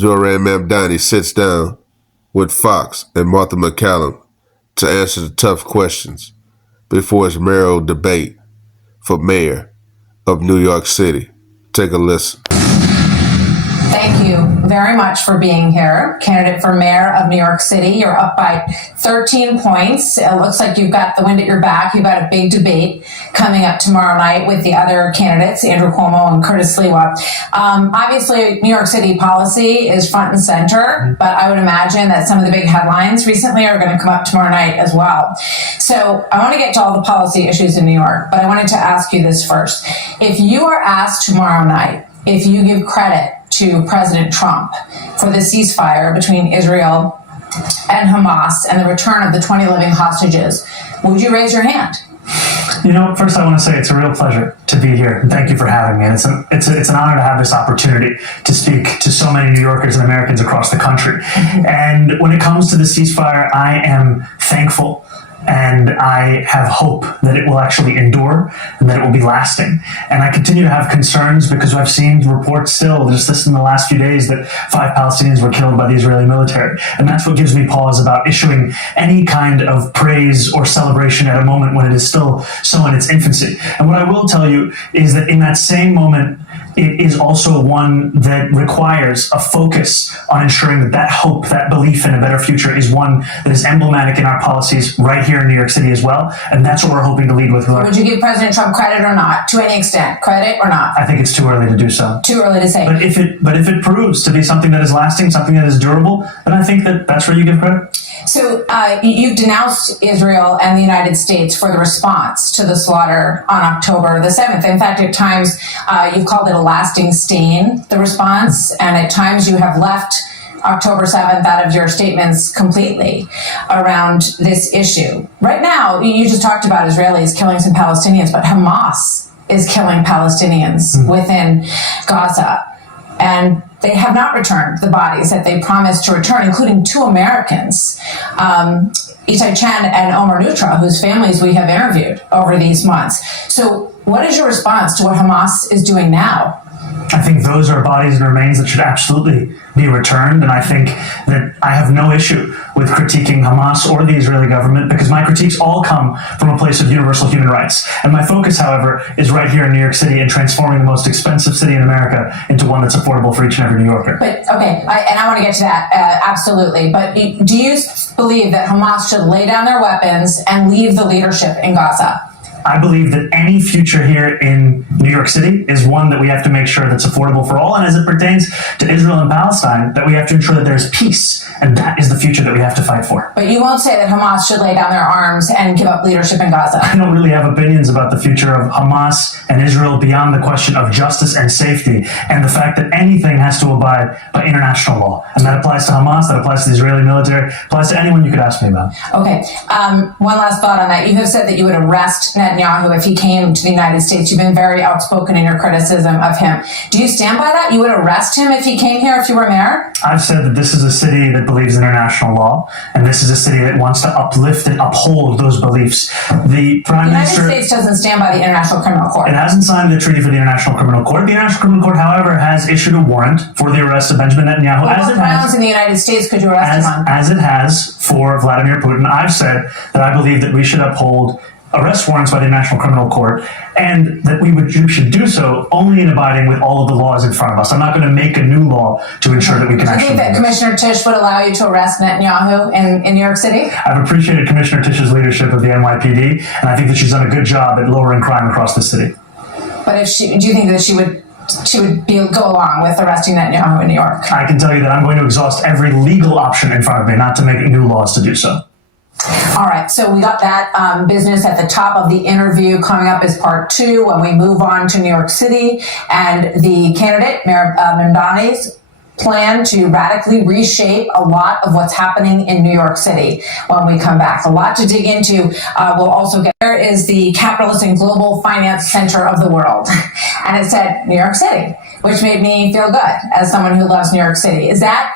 Zohran Mamdani sits down with Fox and Martha McCallum to answer the tough questions before his mayoral debate for mayor of New York City. Take a listen. Thank you very much for being here. Candidate for mayor of New York City, you're up by 13 points. It looks like you've got the wind at your back. You've got a big debate coming up tomorrow night with the other candidates, Andrew Cuomo and Curtis Sliwa. Obviously, New York City policy is front and center, but I would imagine that some of the big headlines recently are going to come up tomorrow night as well. So I want to get to all the policy issues in New York, but I wanted to ask you this first. If you are asked tomorrow night, if you give credit to President Trump for the ceasefire between Israel and Hamas and the return of the 20 living hostages, would you raise your hand? You know, first I want to say it's a real pleasure to be here. Thank you for having me. And it's an honor to have this opportunity to speak to so many New Yorkers and Americans across the country. And when it comes to the ceasefire, I am thankful. And I have hope that it will actually endure and that it will be lasting. And I continue to have concerns because I've seen reports still, just this in the last few days, that 5 Palestinians were killed by the Israeli military. And that's what gives me pause about issuing any kind of praise or celebration at a moment when it is still so in its infancy. And what I will tell you is that in that same moment, it is also one that requires a focus on ensuring that that hope, that belief in a better future is one that is emblematic in our policies right here in New York City as well. And that's what we're hoping to lead with. Would you give President Trump credit or not, to any extent? Credit or not? I think it's too early to do so. Too early to say. But if it proves to be something that is lasting, something that is durable, then I think that's where you give credit. So you've denounced Israel and the United States for the response to the slaughter on October the 7th. In fact, at times you've called it a lasting stain, the response, and at times you have left October 7th out of your statements completely around this issue. Right now, you just talked about Israelis killing some Palestinians, but Hamas is killing Palestinians within Gaza. And they have not returned the bodies that they promised to return, including 2 Americans, Itai Chen and Omar Nutra, whose families we have interviewed over these months. So what is your response to what Hamas is doing now? I think those are bodies and remains that should absolutely be returned. And I think that I have no issue with critiquing Hamas or the Israeli government because my critiques all come from a place of universal human rights. And my focus, however, is right here in New York City and transforming the most expensive city in America into one that's affordable for each and every New Yorker. But, okay, and I want to get to that, absolutely. But do you believe that Hamas should lay down their weapons and leave the leadership in Gaza? I believe that any future here in New York City is one that we have to make sure that's affordable for all. And as it pertains to Israel and Palestine, that we have to ensure that there's peace. And that is the future that we have to fight for. But you won't say that Hamas should lay down their arms and give up leadership in Gaza. I don't really have opinions about the future of Hamas and Israel beyond the question of justice and safety and the fact that anything has to abide by international law. And that applies to Hamas, that applies to the Israeli military, applies to anyone you could ask me about. Okay. One last thought on that. You have said that you would arrest Netanyahu if he came to the United States. You've been very outspoken in your criticism of him. Do you stand by that? You would arrest him if he came here, if you were mayor? I've said that this is a city that believes in international law, and this is a city that wants to uplift and uphold those beliefs. The United States doesn't stand by the International Criminal Court. It hasn't signed the treaty for the International Criminal Court. The International Criminal Court, however, has issued a warrant for the arrest of Benjamin Netanyahu. What grounds in the United States could you arrest him on? As it has for Vladimir Putin. I've said that I believe that we should uphold arrest warrants by the International Criminal Court, and that we should do so only in abiding with all of the laws in front of us. I'm not going to make a new law to ensure that we can actually. Do you think that Commissioner Tisch would allow you to arrest Netanyahu in New York City? I've appreciated Commissioner Tisch's leadership of the NYPD, and I think that she's done a good job at lowering crime across the city. But do you think that she would go along with arresting Netanyahu in New York? I can tell you that I'm going to exhaust every legal option in front of me, not to make new laws to do so. All right, so we got that business at the top of the interview. Coming up is part 2 when we move on to New York City and the candidate, Mayor Mamdani's plan to radically reshape a lot of what's happening in New York City when we come back. A lot to dig into. We'll also get there is the capitalist and global finance center of the world. And it said New York City, which made me feel good as someone who loves New York City. Is that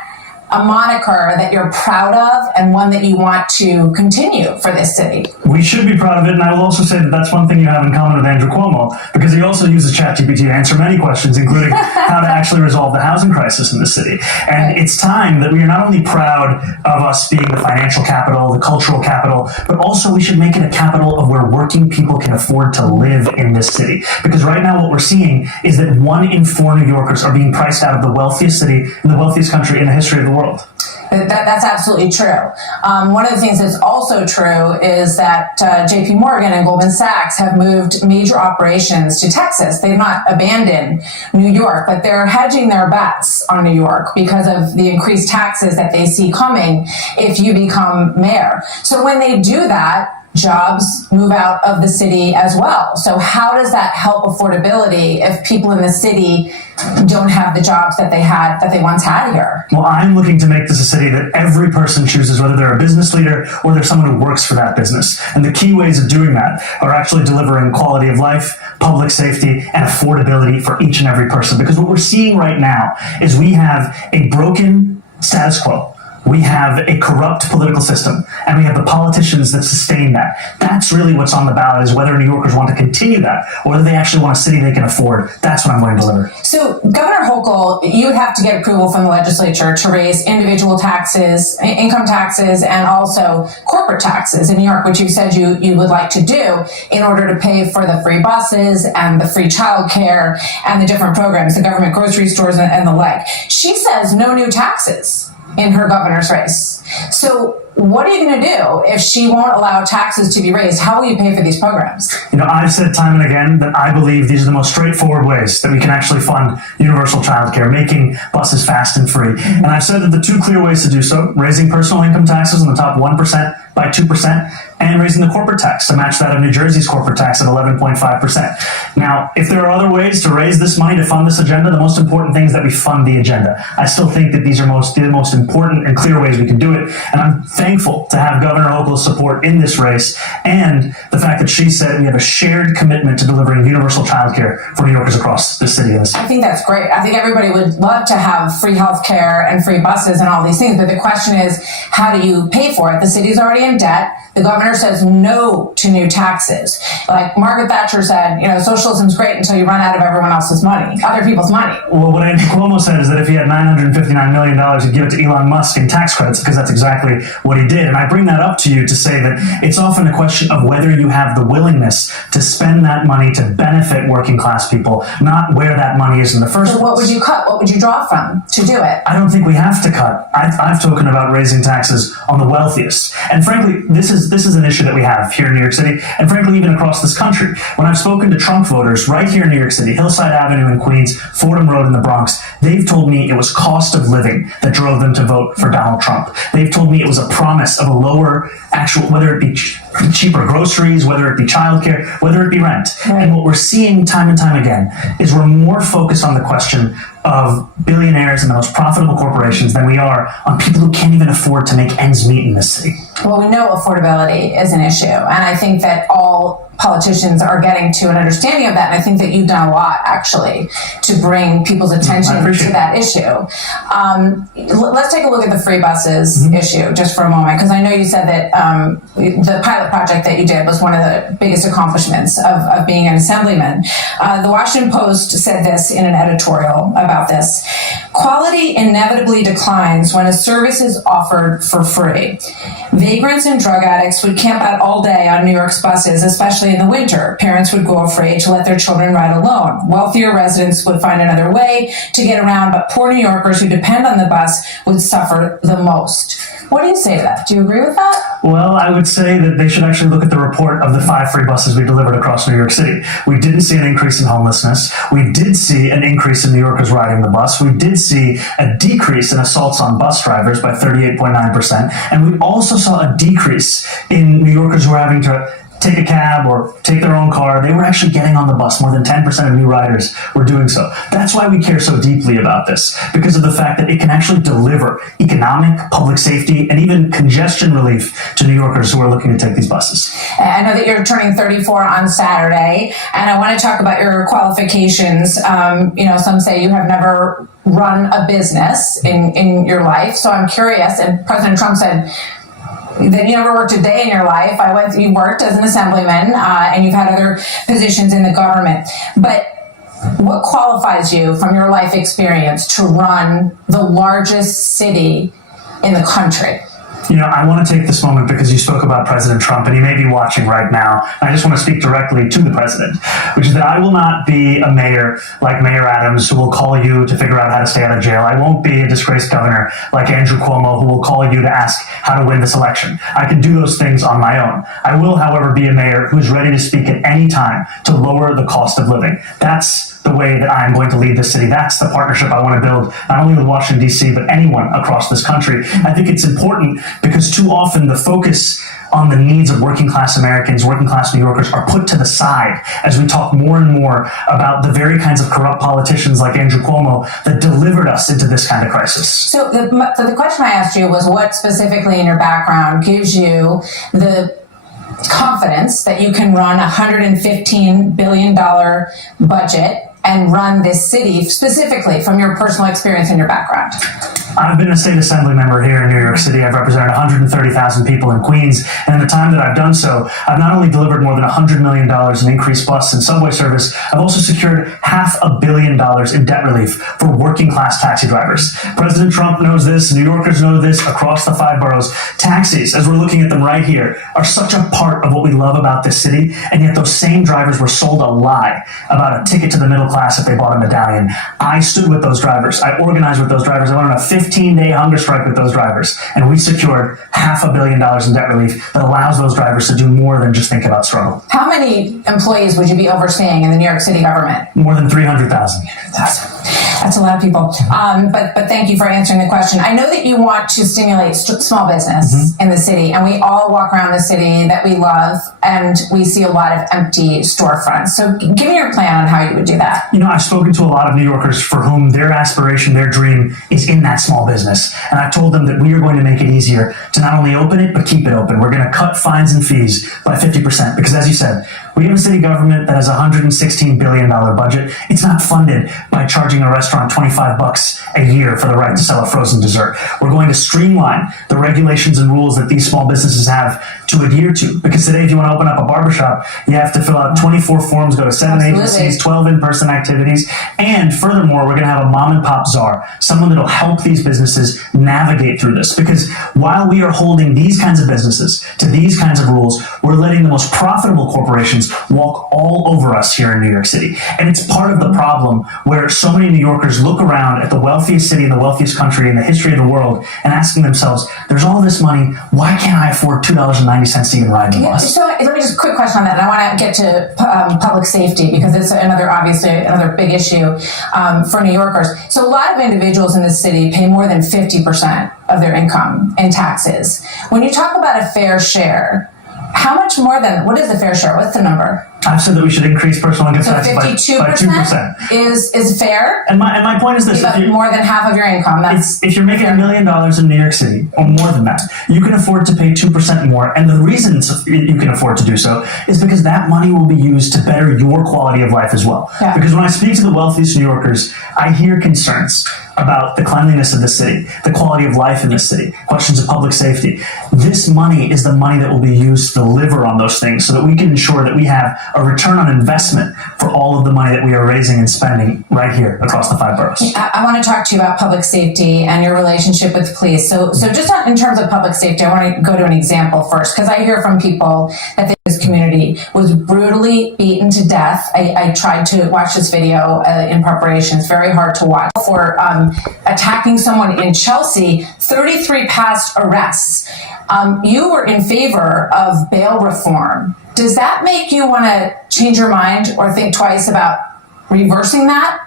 a moniker that you're proud of and one that you want to continue for this city? We should be proud of it, and I will also say that that's one thing you have in common with Andrew Cuomo, because he also uses ChatGPT to answer many questions, including how to actually resolve the housing crisis in the city. And it's time that we are not only proud of us being the financial capital, the cultural capital, but also we should make it a capital of where working people can afford to live in this city. Because right now what we're seeing is that 1 in 4 New Yorkers are being priced out of the wealthiest city in the wealthiest country in the history of the world. That's absolutely true. One of the things that's also true is that JP Morgan and Goldman Sachs have moved major operations to Texas. They've not abandoned New York, but they're hedging their bets on New York because of the increased taxes that they see coming if you become mayor. So when they do that, jobs move out of the city as well. So how does that help affordability if people in the city don't have the jobs that they once had here? Well, I'm looking to make this a city that every person chooses, whether they're a business leader or they're someone who works for that business. And the key ways of doing that are actually delivering quality of life, public safety, and affordability for each and every person. Because what we're seeing right now is we have a broken status quo. We have a corrupt political system, and we have the politicians that sustain that. That's really what's on the ballot, is whether New Yorkers want to continue that, or whether they actually want a city they can afford. That's what I'm going to deliver. So, Governor Hochul, you would have to get approval from the legislature to raise individual taxes, income taxes, and also corporate taxes in New York, which you said you would like to do in order to pay for the free buses and the free childcare and the different programs, the government grocery stores and the like. She says no new taxes in her governor's race. So what are you going to do if she won't allow taxes to be raised? How will you pay for these programs? I've said time and again that I believe these are the most straightforward ways that we can actually fund universal childcare, making buses fast and free. And I've said that the 2 clear ways to do so, raising personal income taxes on the top 1% by 2%, and raising the corporate tax to match that of New Jersey's corporate tax of 11.5%. Now, if there are other ways to raise this money to fund this agenda, the most important thing is that we fund the agenda. I still think that these are the most important and clear ways we can do it, and I'm thankful to have Governor Hochul's support in this race, and the fact that she said we have a shared commitment to delivering universal childcare for New Yorkers across the city. I think that's great. I think everybody would love to have free health care and free buses and all these things, but the question is, how do you pay for it? The city's already in debt. The governor says no to new taxes. Like Margaret Thatcher said, socialism's great until you run out of everyone else's money, other people's money. Well, what Andrew Cuomo said is that if he had $959 million, he'd give it to Elon Musk in tax credits, because that's exactly what he did. And I bring that up to you to say that it's often a question of whether you have the willingness to spend that money to benefit working class people, not where that money is in the first place. So what would you cut? What would you draw from to do it? I don't think we have to cut. I've spoken about raising taxes on the wealthiest. And frankly, this is an issue that we have here in New York City, and frankly, even across this country. When I've spoken to Trump voters right here in New York City, Hillside Avenue in Queens, Fordham Road in the Bronx, they've told me it was cost of living that drove them to vote for Donald Trump. They've told me it was a promise of a lower whether it be cheaper groceries, whether it be childcare, whether it be rent. Right. And what we're seeing time and time again is we're more focused on the question of billionaires and the most profitable corporations than we are on people who can't even afford to make ends meet in this city. Well, we know affordability is an issue, and I think that all politicians are getting to an understanding of that, and I think that you've done a lot, actually, to bring people's attention to that issue. Let's take a look at the free buses issue just for a moment, because I know you said that the pilot project that you did was one of the biggest accomplishments of being an assemblyman. The Washington Post said this in an editorial about this. Quality inevitably declines when a service is offered for free. Vagrants and drug addicts would camp out all day on New York's buses, especially in the winter. Parents would grow afraid to let their children ride alone. Wealthier residents would find another way to get around, but poor New Yorkers who depend on the bus would suffer the most. What do you say to that? Do you agree with that? Well, I would say that they should actually look at the report of the 5 free buses we delivered across New York City. We didn't see an increase in homelessness. We did see an increase in New Yorkers riding the bus. We did see a decrease in assaults on bus drivers by 38.9%. And we also saw a decrease in New Yorkers who are having to take a cab or take their own car. They were actually getting on the bus. More than 10% of new riders were doing so. That's why we care so deeply about this, because of the fact that it can actually deliver economic, public safety, and even congestion relief to New Yorkers who are looking to take these buses. I know that you're turning 34 on Saturday, and I want to talk about your qualifications. Some say you have never run a business in your life, so I'm curious, and President Trump said that you never worked a day in your life. You worked as an assemblyman, and you've had other positions in the government. But what qualifies you from your life experience to run the largest city in the country? I want to take this moment because you spoke about President Trump, and he may be watching right now. I just want to speak directly to the president, which is that I will not be a mayor like Mayor Adams who will call you to figure out how to stay out of jail. I won't be a disgraced governor like Andrew Cuomo who will call you to ask how to win this election. I can do those things on my own. I will, however, be a mayor who's ready to speak at any time to lower the cost of living. That's the way that I'm going to lead this city. That's the partnership I want to build, not only with Washington, D.C., but anyone across this country. I think it's important because too often the focus on the needs of working class Americans, working class New Yorkers are put to the side as we talk more and more about the very kinds of corrupt politicians like Andrew Cuomo that delivered us into this kind of crisis. So the question I asked you was what specifically in your background gives you the confidence that you can run a $115 billion budget and run this city specifically from your personal experience and your background? I've been a state assembly member here in New York City. I've represented 130,000 people in Queens. And in the time that I've done so, I've not only delivered more than $100 million in increased bus and subway service, I've also secured $500 million in debt relief for working class taxi drivers. President Trump knows this. New Yorkers know this across the 5 boroughs. Taxis, as we're looking at them right here, are such a part of what we love about this city. And yet those same drivers were sold a lie about a ticket to the middle class if they bought a medallion. I stood with those drivers. I organized with those drivers. I went on a 15-day hunger strike with those drivers, and we secured $500 million in debt relief that allows those drivers to do more than just think about struggle. How many employees would you be overseeing in the New York City government? More than 300,000. That's a lot of people. But thank you for answering the question. I know that you want to stimulate small business in the city, and we all walk around the city that we love, and we see a lot of empty storefronts. So give me your plan on how you would do that. I've spoken to a lot of New Yorkers for whom their aspiration, their dream is in that small business. And I've told them that we are going to make it easier to not only open it, but keep it open. We're going to cut fines and fees by 50%, because as you said, we have a city government that has a $116 billion budget. It's not funded by charging a restaurant $25 a year for the right to sell a frozen dessert. We're going to streamline the regulations and rules that these small businesses have to adhere to. Because today, if you want to open up a barbershop, you have to fill out 24 forms, go to 7 agencies, 12 in-person activities. And furthermore, we're going to have a mom and pop czar, someone that will help these businesses navigate through this. Because while we are holding these kinds of businesses to these kinds of rules, we're letting the most profitable corporations walk all over us here in New York City. And it's part of the problem where so many New Yorkers look around at the wealthiest city in the wealthiest country in the history of the world and asking themselves, there's all this money, why can't I afford $2.90 to even ride the bus? So let me just quick question on that. And I want to get to public safety because it's obviously another big issue for New Yorkers. So a lot of individuals in this city pay more than 50% of their income in taxes. When you talk about a fair share, how much more than, what is the fair share? What's the number? I've said that we should increase personal income tax by 52% is fair? And my point is this. If more than half of your income, if you're making $1 million in New York City, or more than that, you can afford to pay 2% more. And the reason you can afford to do so is because that money will be used to better your quality of life as well. Yeah. Because when I speak to the wealthiest New Yorkers, I hear concerns about the cleanliness of the city, the quality of life in the city, questions of public safety. This money is the money that will be used to deliver on those things so that we can ensure that we have a return on investment for all of the money that we are raising and spending right here across the 5 boroughs. I want to talk to you about public safety and your relationship with police. So just in terms of public safety, I want to go to an example first, because I hear from people that this community was brutally beaten to death. I tried to watch this video in preparation. It's very hard to watch. For attacking someone in Chelsea, 33 past arrests. You were in favor of bail reform. Does that make you want to change your mind or think twice about reversing that?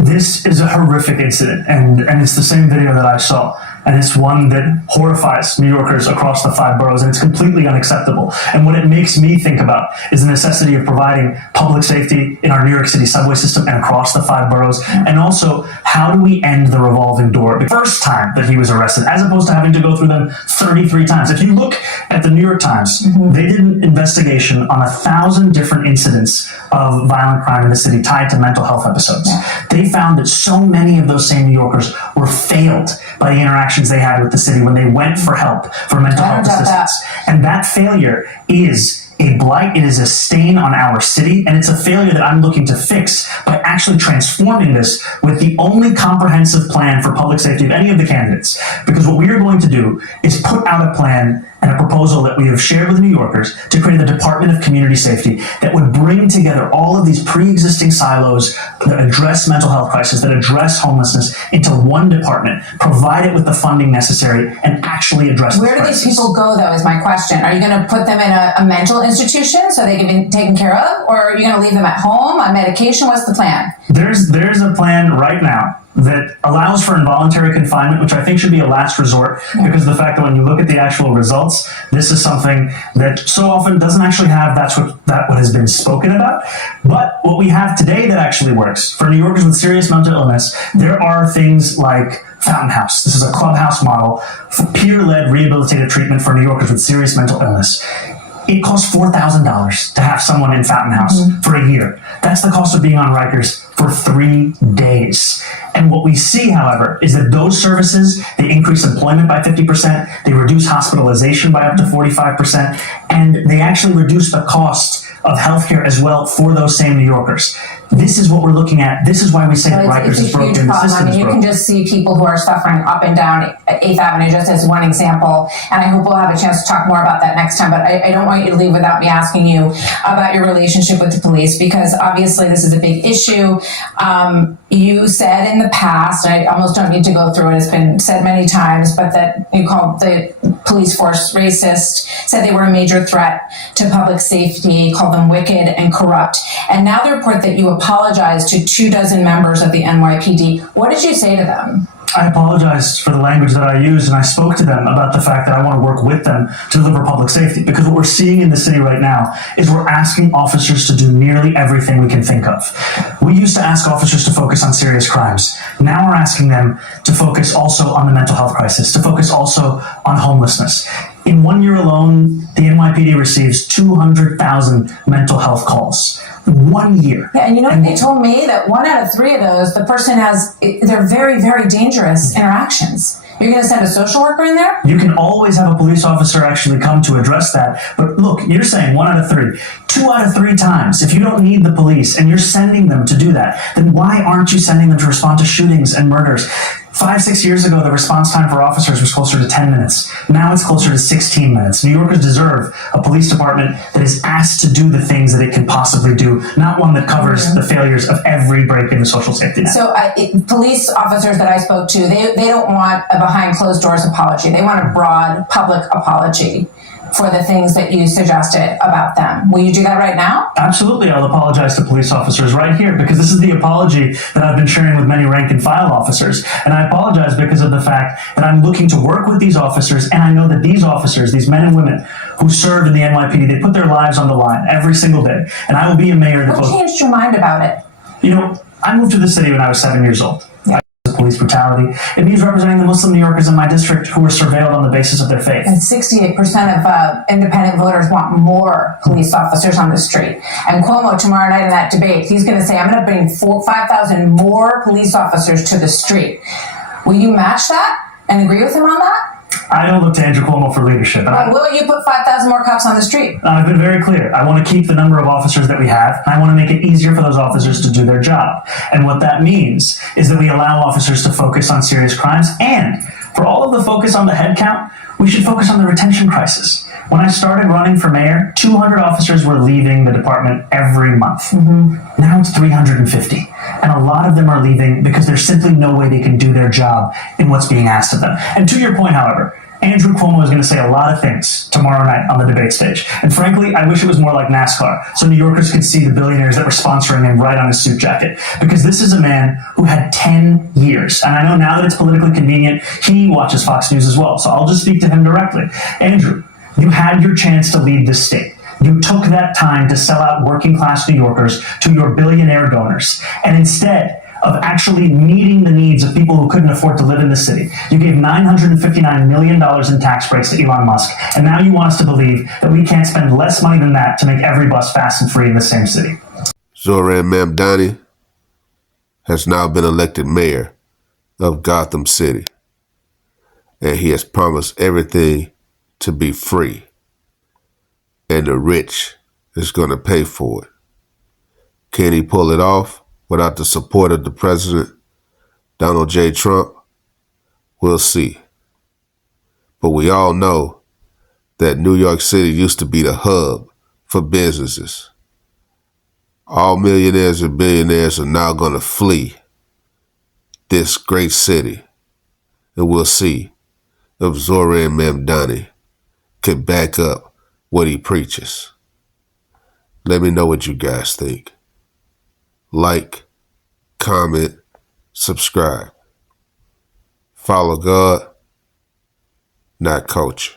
This is a horrific incident, and it's the same video that I saw. And it's one that horrifies New Yorkers across the 5 boroughs, and it's completely unacceptable. And what it makes me think about is the necessity of providing public safety in our New York City subway system and across the 5 boroughs. And also, how do we end the revolving door the first time that he was arrested, as opposed to having to go through them 33 times? If you look at the New York Times, they did an investigation on 1,000 different incidents of violent crime in the city tied to mental health episodes. They found that so many of those same New Yorkers were failed by the interactions they had with the city when they went for help for mental health assistance. And that failure is a blight, it is a stain on our city, and it's a failure that I'm looking to fix by actually transforming this with the only comprehensive plan for public safety of any of the candidates. Because what we are going to do is put out a plan and a proposal that we have shared with New Yorkers to create the Department of Community Safety that would bring together all of these pre-existing silos that address mental health crisis, that address homelessness into one department, provide it with the funding necessary, and actually address Where do these people go, though, is my question. Are you going to put them in a mental institution so they can be taken care of? Or are you going to leave them at home on medication? What's the plan? There's a plan right now that allows for involuntary confinement, which I think should be a last resort, because of the fact that when you look at the actual results, this is something that so often doesn't actually have what has been spoken about. But what we have today that actually works for New Yorkers with serious mental illness, there are things like Fountain House. This is a clubhouse model for peer-led rehabilitative treatment for New Yorkers with serious mental illness. It costs $4,000 to have someone in Fountain House for a year. That's the cost of being on Rikers for 3 days. And what we see, however, is that those services, they increase employment by 50%, they reduce hospitalization by up to 45%, and they actually reduce the cost of healthcare as well for those same New Yorkers. This is what we're looking at. This is why we say that Rikers is broken, the system is broken. You can just see people who are suffering up and down 8th Avenue, just as one example. And I hope we'll have a chance to talk more about that next time. But I don't want you to leave without me asking you about your relationship with the police, because obviously this is a big issue. You said in the past, and I almost don't need to go through it, it's been said many times, but that you called the police force racist, said they were a major threat to public safety, called them wicked and corrupt. And now the report that you apologized to 24 members of the NYPD. What did you say to them? I apologized for the language that I used, and I spoke to them about the fact that I want to work with them to deliver public safety. Because what we're seeing in the city right now is we're asking officers to do nearly everything we can think of. We used to ask officers to focus on serious crimes. Now we're asking them to focus also on the mental health crisis, to focus also on homelessness. In 1 year alone, the NYPD receives 200,000 mental health calls. 1 year. Yeah, and you know what they told me? That 1 out of 3 of those, the person they're very, very dangerous interactions. You're going to send a social worker in there? You can always have a police officer actually come to address that. But look, you're saying 1 out of 3. 2 out of 3 times. If you don't need the police and you're sending them to do that, then why aren't you sending them to respond to shootings and murders? 5-6 years ago, the response time for officers was closer to 10 minutes. Now it's closer to 16 minutes. New Yorkers deserve a police department that is asked to do the things that it can possibly do, not one that covers the failures of every break in the social safety net. So police officers that I spoke to, they don't want a behind closed doors apology. They want a broad public apology for the things that you suggested about them. Will you do that right now? Absolutely. I'll apologize to police officers right here, because this is the apology that I've been sharing with many rank and file officers. And I apologize because of the fact that I'm looking to work with these officers, and I know that these officers, these men and women who serve in the NYPD, they put their lives on the line every single day. And I will be a mayor that What changed your mind about it? You know, I moved to the city when I was 7 years old. Police brutality. It means representing the Muslim New Yorkers in my district who were surveilled on the basis of their faith. And 68% of independent voters want more police officers on the street. And Cuomo, tomorrow night in that debate, he's going to say, I'm going to bring 5,000 more police officers to the street. Will you match that and agree with him on that? I don't look to Andrew Cuomo for leadership. Will you put 5,000 more cops on the street? I've been very clear. I want to keep the number of officers that we have. I want to make it easier for those officers to do their job. And what that means is that we allow officers to focus on serious crimes. And for all of the focus on the head count, we should focus on the retention crisis. When I started running for mayor, 200 officers were leaving the department every month. Now it's 350. And a lot of them are leaving because there's simply no way they can do their job in what's being asked of them. And to your point, however, Andrew Cuomo is going to say a lot of things tomorrow night on the debate stage. And frankly, I wish it was more like NASCAR, so New Yorkers could see the billionaires that were sponsoring him right on his suit jacket. Because this is a man who had 10 years. And I know now that it's politically convenient, he watches Fox News as well. So I'll just speak to him directly. Andrew, you had your chance to lead this state. You took that time to sell out working class New Yorkers to your billionaire donors. And instead of actually meeting the needs of people who couldn't afford to live in the city, you gave $959 million in tax breaks to Elon Musk. And now you want us to believe that we can't spend less money than that to make every bus fast and free in the same city. Zohran Mamdani has now been elected mayor of Gotham City. And he has promised everything to be free. And the rich is going to pay for it. Can he pull it off without the support of the president, Donald J. Trump? We'll see. But we all know that New York City used to be the hub for businesses. All millionaires and billionaires are now going to flee this great city. And we'll see if Zohran Mamdani can back up what he preaches. Let me know what you guys think. Like, comment, subscribe. Follow God, not culture.